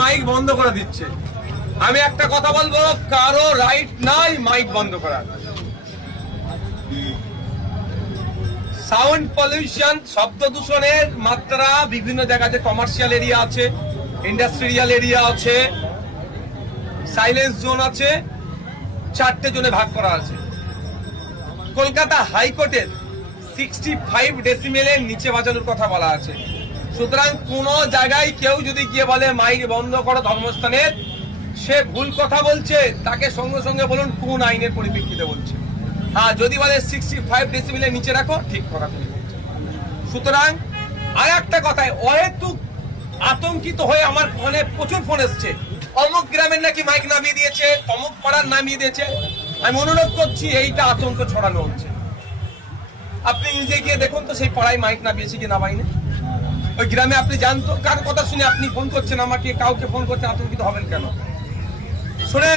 Mic বন্ধ করে দিচ্ছে। আমি একটা কথা বলবো, কারো রাইট নাই মাইক বন্ধ করার। সাউন্ড পলিউশন, শব্দ দূষণের মাত্রা বিভিন্ন জায়গাতে, কমার্শিয়াল এরিয়া আছে, ইন্ডাস্ট্রিয়াল এরিয়া আছে, সাইলেন্স জোন আছে, 4টে জোনে ভাগ করা আছে। কলকাতা হাইকোর্টের 65 ডেসিমেলের নিচে বাজানোর কথা বলা আছে। সুতরাং কোন জায়গায় কেউ যদি গিয়ে বলে মাইক বন্ধ করো ধর্মস্থানের, সে ভুল কথা বলছে, তাকে সঙ্গে সঙ্গে বলুন কোন আইনের পরিপ্রেক্ষিতে বলছে। হ্যাঁ, যদি বলে 65 ডেসিমেলের নিচে রাখো, ঠিক কথা বলছে। সুতরাং আর একটা কথায় অহেতুক আতঙ্কিত হয়ে আমার ফোনে প্রচুর ফোন এসছে, অমুক গ্রামের নাকি মাইক নামিয়ে দিয়েছে, অমুক পাড়ার নামিয়ে দিয়েছে। আমি অনুরোধ করছি, এইটা আতঙ্ক ছড়ানো হচ্ছে। আপনি নিজে গিয়ে দেখুন তো সেই পাড়ায় মাইক নামিয়েছে কি নামাইনি। ওই গ্রামে আপনি জানতো, কার কথা শুনে আপনি ফোন করছেন আমাকে, কাউকে ফোন করছেন, আতঙ্কিত হবেন কেন? শুনে